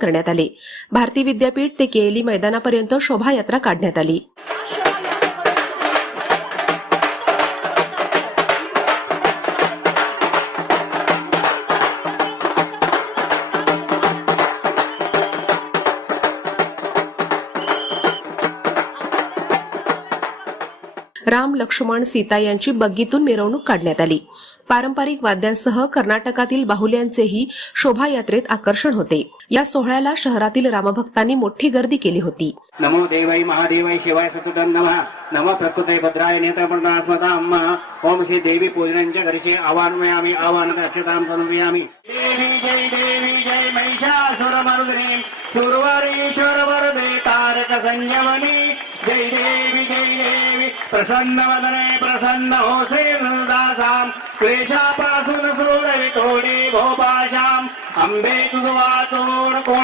करण्यात आले। भारती विद्यापीठ ते केएलई मैदानापर्यंत शोभायात्रा काढण्यात आली। राम, लक्ष्मण, सीता यांची बग्गीतून मिरवणूक काढण्यात आली। पारंपरिक वाद्यांसह कर्नाटकातील बाहुल्यांचेही शोभायात्रेत आकर्षण होते। या सोहळ्याला शहरातील रामभक्तांनी मोठी गर्दी केली होती। नमो देवाय महादेवाय शिवाय सततं नमः नमः प्रकृते भद्राय नेत्रपर्णास्मताम् ओम श्री देवी पूजनांच्या घरचे आवाहनयामी आवाहनक्षतां समर्पयामि। देवी जय महिषासुरमर्दिनी सुरवरीश्वर वरदे तारक संयमनी जय देवी प्रसन्न वदने प्रसन्न होसे दासां क्लेशापासून सोडवी थोडी भोपाशां अंबे तुझ वाचोड